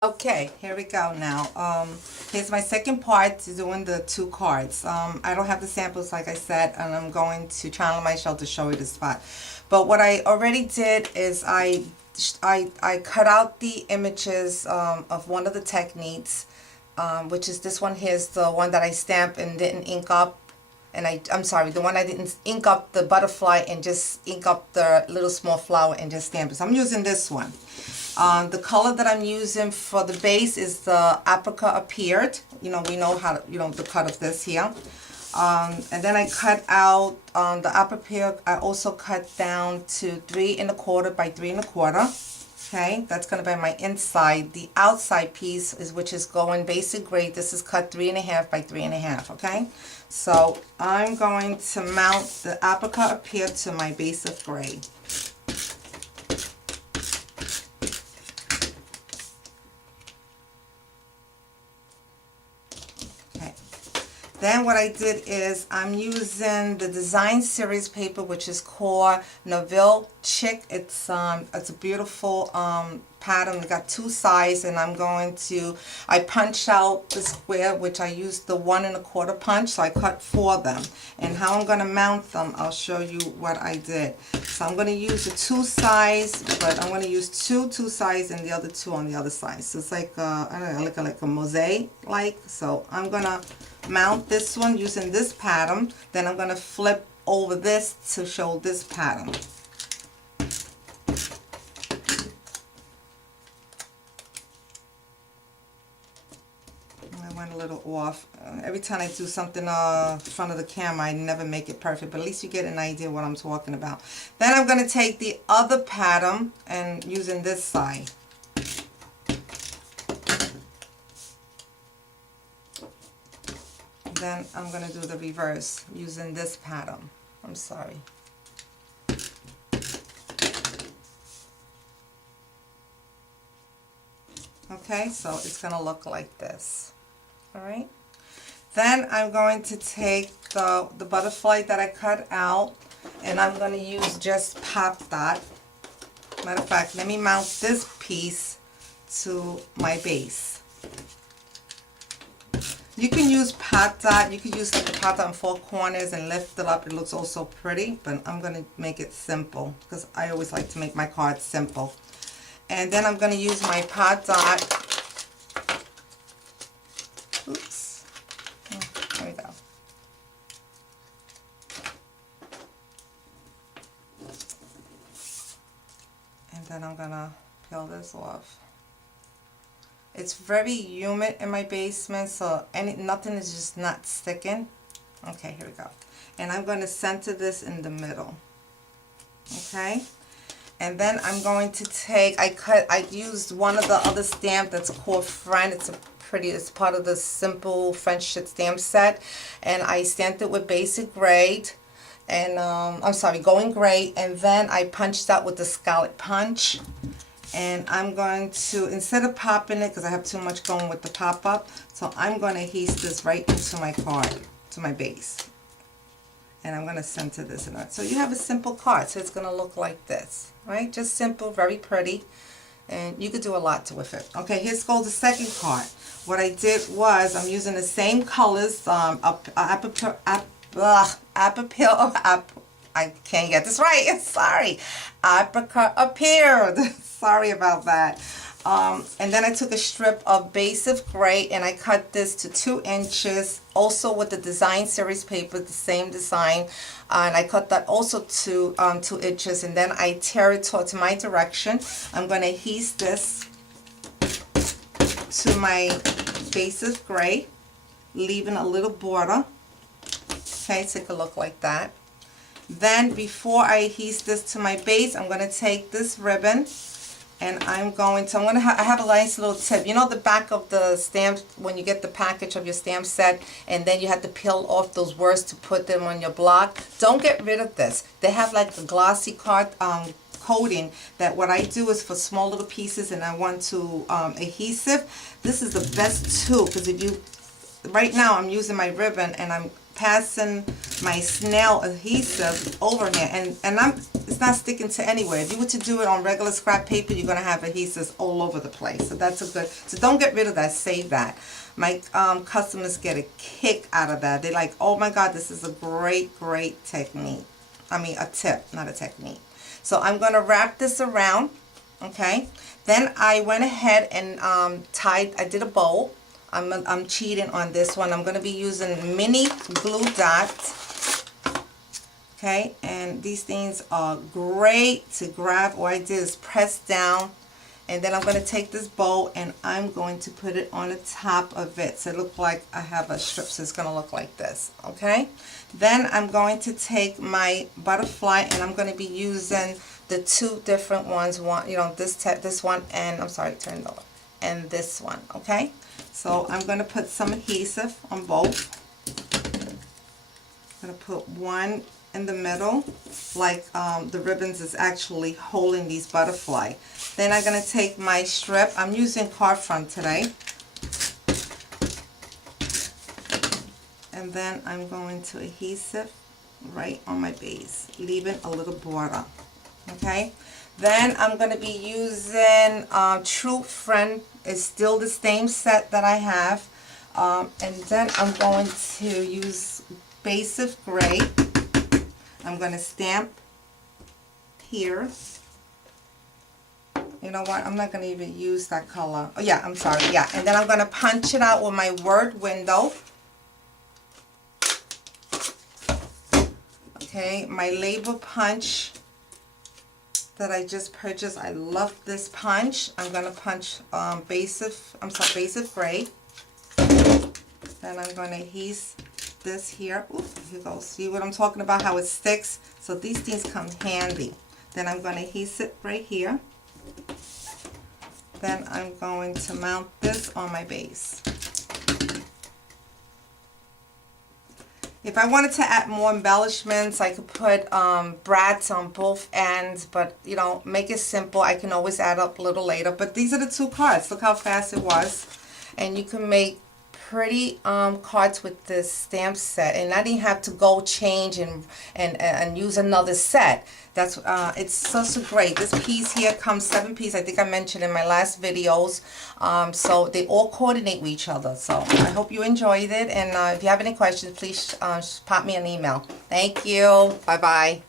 Okay, here we go now. Here's my second part to doing the two cards. I don't have the samples like I said, and I'm going to channel my show to show you the spot. But what I already did is I cut out the images of one of the techniques, which is this one. Here's the one that I stamped and didn't ink up. And I'm sorry, the one I didn't ink up the butterfly and just ink up the little small flower and just stamp it. So I'm using this one. The color that I'm using for the base is the Apricot Appeared. You know, we know how to, the cut of this here. And then I cut out the Apricot. I also cut down to 3 1/4 by 3 1/4. Okay, that's going to be my inside. The outside piece is which is going basic grade. This is cut 3 1/2 by 3 1/2. Okay, so I'm going to mount the Apricot Appeared to my base of gray. Then what I did is I'm using the design series paper, which is called Neville Chick. It's a beautiful pattern. It got 2 sides, and I punched out the square, which I used the 1 1/4 punch, so I cut 4 of them. And how I'm going to mount them, I'll show you what I did. So I'm going to use the 2 sides, but I'm going to use two sides and the other 2 on the other side. So it's like I don't know, like a mosaic like. So I'm going to mount this one using this pattern. Then I'm going to flip over this to show this pattern. I went a little off. Every time I do something in front of the camera, I never make it perfect, but at least you get an idea what I'm talking about. Then I'm going to take the other pattern and using this side. Then I'm going to do the reverse using this pattern. I'm sorry. Okay, so it's going to look like this. Alright. Then I'm going to take the butterfly that I cut out, and I'm going to use just pop dot. Matter of fact, let me mount this piece to my base. You can use pop dot. You can use the pop dot in 4 corners and lift it up. It looks also pretty, but I'm going to make it simple because I always like to make my cards simple. And then I'm going to use my pop dot. Oops. There we go. And then I'm going to peel this off. It's very humid in my basement, so nothing is just not sticking. Okay, here we go. And I'm going to center this in the middle. Okay? And then I'm going to take, I used one of the other stamp that's called Friend. It's part of the Simple French stamp set. And I stamped it with basic grade. And, I'm sorry, going gray. And then I punched out with the scallop punch. And I'm going to, instead of popping it, because I have too much going with the pop-up, so I'm going to adhese this right into my card, to my base. And I'm going to center this in it. So you have a simple card, so it's going to look like this, right? Just simple, very pretty, and you could do a lot with it. Okay, here's goes the second card. What I did was, I'm using the same colors, I can't get this right. Sorry. Apricot Appeared. Sorry about that. And then I took a strip of basic gray and I cut this to 2 inches. Also with the design series paper, the same design. And I cut that also to 2 inches. And then I tear it towards my direction. I'm going to adhese this to my basic gray, leaving a little border. Okay, take a look like that. Then before I adhese this to my base, I'm going to take this ribbon and I have a nice little tip. You know the back of the stamp, when you get the package of your stamp set and then you have to peel off those words to put them on your block? Don't get rid of this. They have like a glossy card coating that what I do is for small little pieces and I want to adhesive. This is the best tool because right now I'm using my ribbon and I'm passing my snail adhesive over here, and it's not sticking to anywhere. If you were to do it on regular scrap paper, you're going to have adhesives all over the place. So that's a good, so don't get rid of that, save that. My customers get a kick out of that. They're like, oh my God, this is a great technique. I mean, a tip, not a technique. So I'm going to wrap this around, okay? Then I went ahead and I did a bow. I'm cheating on this one. I'm going to be using mini glue dots, okay? And these things are great to grab. All I did is press down, and then I'm going to take this bow and I'm going to put it on the top of it. So it looks like I have a strip, so it's going to look like this, okay? Then I'm going to take my butterfly and I'm going to be using the two different ones. One, you know, this one, and I'm sorry, turn it over, and this one, okay? So I'm going to put some adhesive on both. I'm going to put one in the middle, like the ribbons is actually holding these butterfly. Then I'm going to take my strip. I'm using card front today. And then I'm going to adhesive right on my base, leaving a little border. Okay. Then I'm going to be using True Friend. It's still the same set that I have. And then I'm going to use Basic Gray. I'm going to stamp here. You know what? I'm not going to even use that color. Oh yeah, I'm sorry. Yeah. And then I'm going to punch it out with my word window. Okay, my label punch that I just purchased. I love this punch. I'm going to punch Basic Gray. Then I'm going to adhese this here. Ooh, here goes. See what I'm talking about? How it sticks. So these things come handy. Then I'm going to adhese it right here. Then I'm going to mount this on my base. If I wanted to add more embellishments, I could put brats on both ends, but you know, make it simple. I can always add up a little later. But these are the two cards. Look how fast it was. And you can make pretty cards with this stamp set, and I didn't have to go change and use another set. That's it's so great. This piece here comes 7 pieces. I think I mentioned in my last videos. So they all coordinate with each other. So I hope you enjoyed it, and if you have any questions, please pop me an email. Thank you. Bye bye.